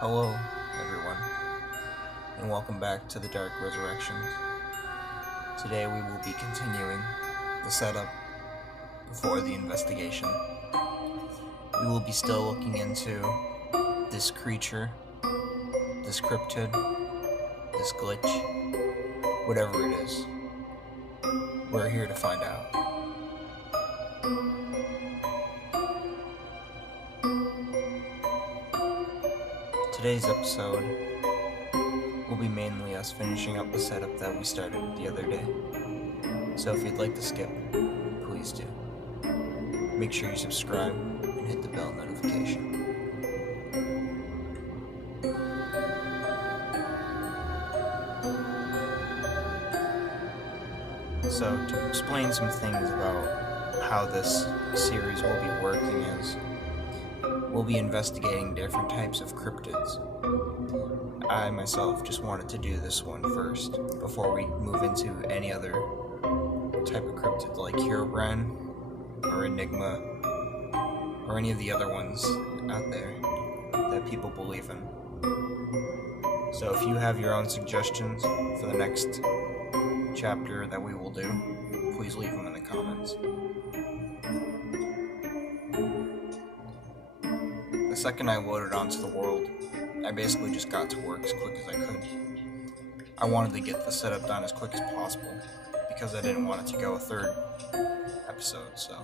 Hello, everyone, and welcome back to the Dark Resurrections. Today we will be continuing the setup before the investigation. We will be still looking into this creature, this cryptid, this glitch, whatever it is. We're here to find out. Today's episode will be mainly us finishing up the setup that we started the other day. So if you'd like to skip, please do. Make sure you subscribe and hit the bell notification. So to explain some things about how this series will be working is we'll be investigating different types of cryptids. I myself just wanted to do this one first before we move into any other type of cryptid like Herobrine or Enigma or any of the other ones out there that people believe in. So if you have your own suggestions for the next chapter that we will do, please leave them in the comments. The second I loaded onto the world, I basically just got to work as quick as I could. I wanted to get the setup done as quick as possible because I didn't want it to go a third episode, so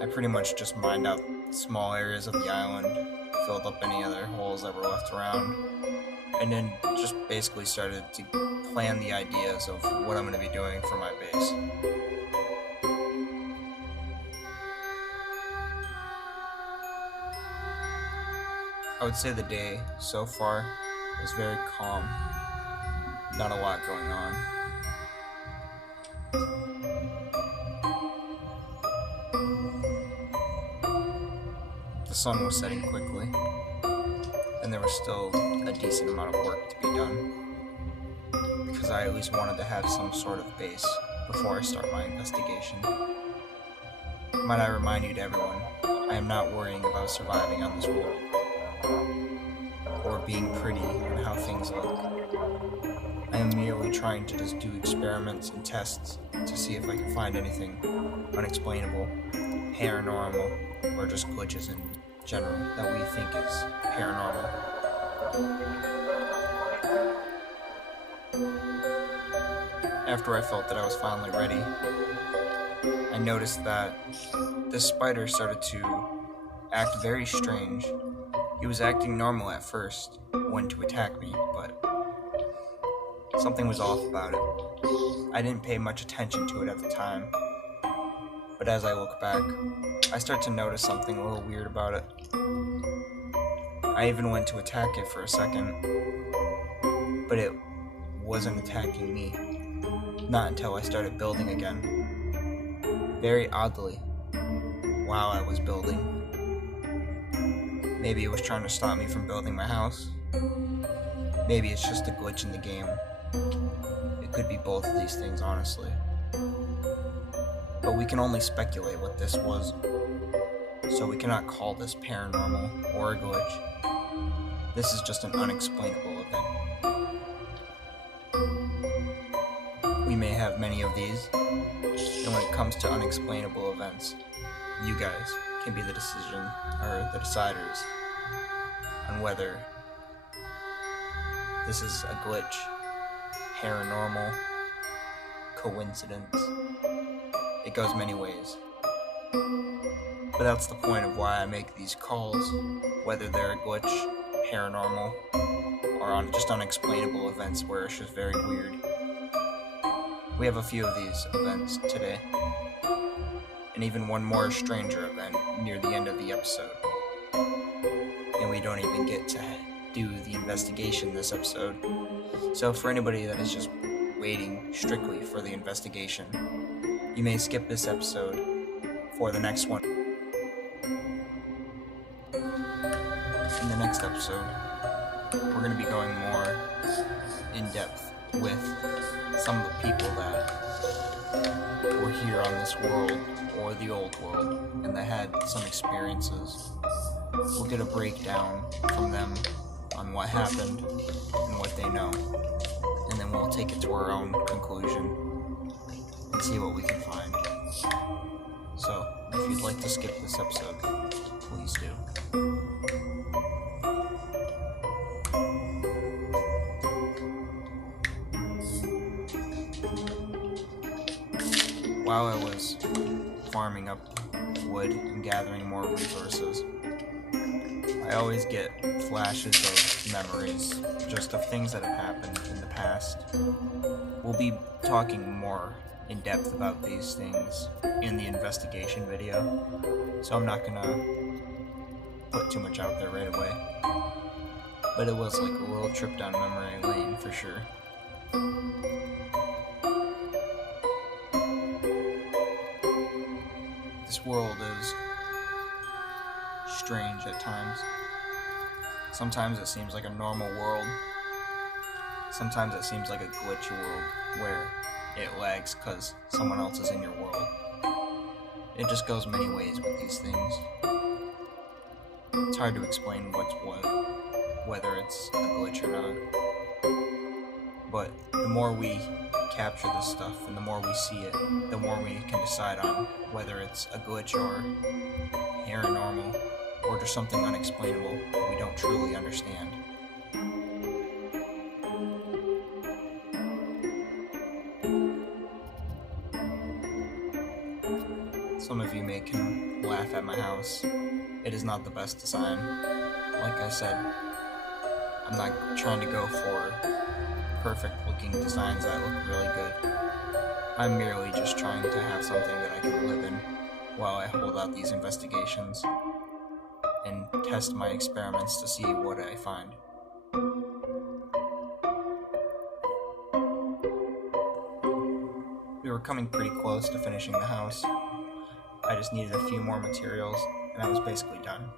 I pretty much just mined out small areas of the island, filled up any other holes that were left around, and then just basically started to plan the ideas of what I'm going to be doing for my base. I would say the day so far is very calm, not a lot going on. The sun was setting quickly, and there was still a decent amount of work to be done, because I at least wanted to have some sort of base before I start my investigation. Might I remind you to everyone, I am not worrying about surviving on this world, or being pretty and how things look. I am merely trying to just do experiments and tests to see if I can find anything unexplainable, paranormal, or just glitches in general that we think is paranormal. After I felt that I was finally ready, I noticed that this spider started to act very strange. He was acting normal at first, when to attack me, but something was off about it. I didn't pay much attention to it at the time, but as I look back, I start to notice something a little weird about it. I even went to attack it for a second, but it wasn't attacking me. Not until I started building again. Very oddly, while I was building. Maybe it was trying to stop me from building my house. Maybe it's just a glitch in the game. It could be both of these things, honestly. But we can only speculate what this was, so we cannot call this paranormal or a glitch. This is just an unexplainable event. We may have many of these, and when it comes to unexplainable events, you guys can be the decision, or the deciders, on whether this is a glitch, paranormal, coincidence. It goes many ways. But that's the point of why I make these calls, whether they're a glitch, paranormal, or on just unexplainable events where it's just very weird. We have a few of these events today, and even one more stranger event near the end of the episode. And we don't even get to do the investigation this episode. So for anybody that is just waiting strictly for the investigation, you may skip this episode for the next one. In the next episode, we're going to be going more in depth with some of the people that were here on this world or the old world and that had some experiences. We'll get a breakdown from them on what happened and what they know, and then we'll take it to our own conclusion and see what we can find. So, if you'd like to skip this episode, please do. While I was farming up wood and gathering more resources, I always get flashes of memories, just of things that have happened in the past. We'll be talking more in depth about these things in the investigation video, so I'm not gonna put too much out there right away. But it was like a little trip down memory lane for sure. This world is strange at times. Sometimes it seems like a normal world. Sometimes it seems like a glitchy world where it lags because someone else is in your world. It just goes many ways with these things. It's hard to explain what's what, whether it's a glitch or not. But the more we capture this stuff and the more we see it, the more we can decide on whether it's a glitch or paranormal or just something unexplainable that we don't truly understand. Some of you may can laugh at my house. It is not the best design. Like I said, I'm not trying to go for perfect looking designs that look really good. I'm merely just trying to have something that I can live in while I hold out these investigations and test my experiments to see what I find. We were coming pretty close to finishing the house. I just needed a few more materials and I was basically done.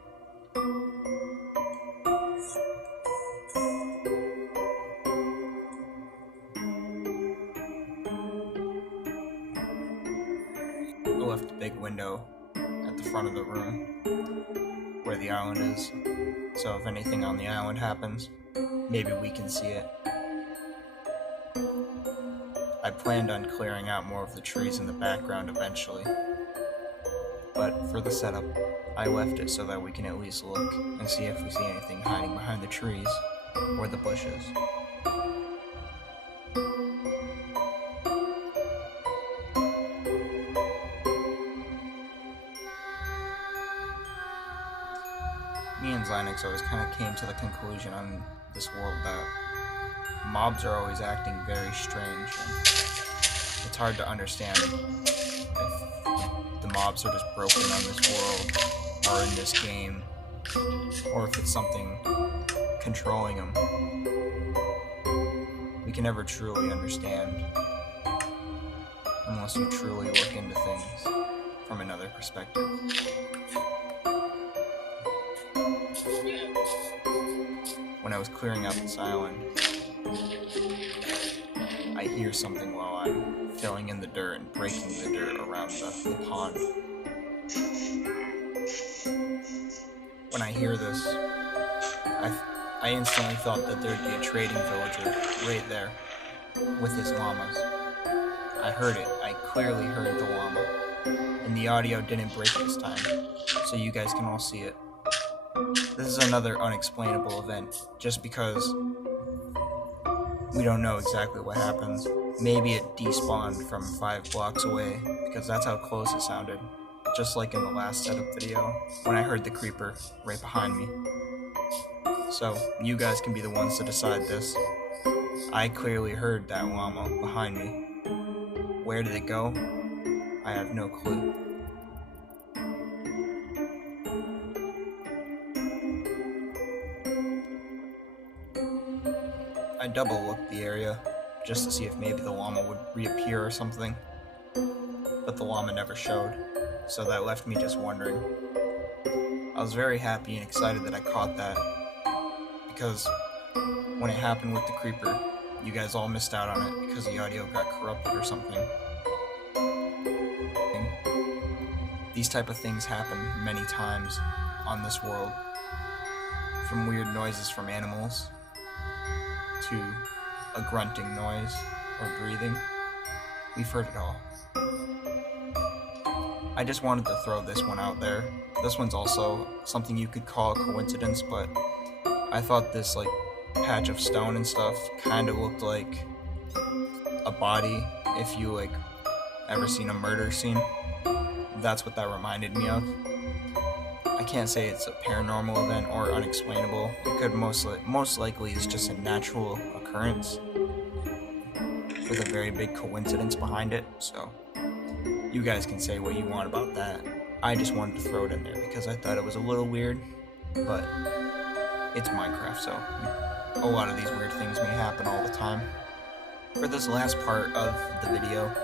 I left a big window at the front of the room where the island is, so if anything on the island happens, maybe we can see it. I planned on clearing out more of the trees in the background eventually, but for the setup, I left it so that we can at least look and see if we see anything hiding behind the trees or the bushes. Me and Xynex always kind of came to the conclusion on this world that mobs are always acting very strange. It's hard to understand if the mobs are just broken on this world or in this game, or if it's something controlling them. We can never truly understand unless you truly look into things from another perspective. When I was clearing out this island, I hear something while I'm filling in the dirt and breaking the dirt around the pond. When I hear this, I instantly thought that there'd be a trading villager right there with his llamas. I heard it. I clearly heard the llama. And the audio didn't break this time, so you guys can all see it. This is another unexplainable event, just because we don't know exactly what happens. Maybe it despawned from 5 blocks away, because that's how close it sounded. Just like in the last setup video, when I heard the creeper right behind me. So, you guys can be the ones to decide this. I clearly heard that llama behind me. Where did it go? I have no clue. I double-looked the area, just to see if maybe the llama would reappear or something, but the llama never showed, so that left me just wondering. I was very happy and excited that I caught that, because when it happened with the creeper, you guys all missed out on it because the audio got corrupted or something. These type of things happen many times on this world. From weird noises from animals to a grunting noise or breathing. We've heard it all. I just wanted to throw this one out there. This one's also something you could call a coincidence, but I thought this like patch of stone and stuff kind of looked like a body. If you like ever seen a murder scene, that's what that reminded me of. I can't say it's a paranormal event or unexplainable. It could most likely is just a natural occurrence with a very big coincidence behind it. So you guys can say what you want about that. I just wanted to throw it in there because I thought it was a little weird, but it's Minecraft, so a lot of these weird things may happen all the time. For this last part of the video,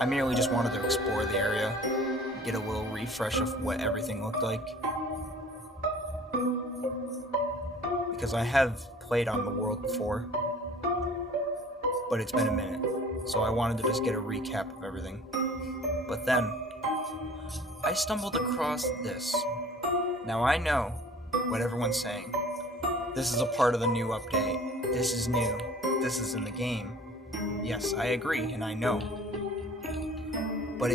I merely just wanted to explore the area, get a little refresh of what everything looked like. Because I have played on the world before, but it's been a minute, so I wanted to just get a recap of everything. But then, I stumbled across this. Now I know what everyone's saying. This is a part of the new update. This is new. This is in the game. Yes, I agree, and I know. But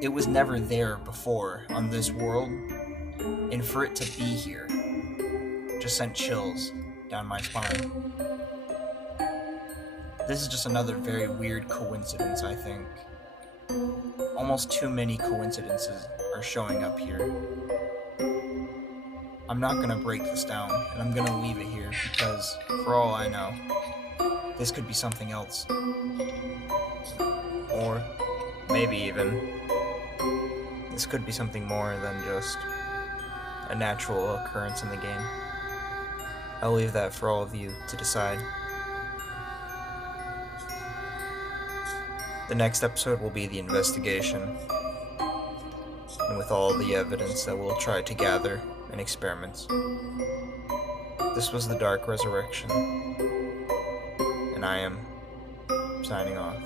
it was never there before on this world, and for it to be here just sent chills down my spine. This is just another very weird coincidence, I think. Almost too many coincidences are showing up here. I'm not gonna break this down, and I'm gonna leave it here because, for all I know, this could be something else. Or maybe even this could be something more than just a natural occurrence in the game. I'll leave that for all of you to decide. The next episode will be the investigation, and with all the evidence that we'll try to gather and experiments. This was the Dark Resurrection, and I am signing off.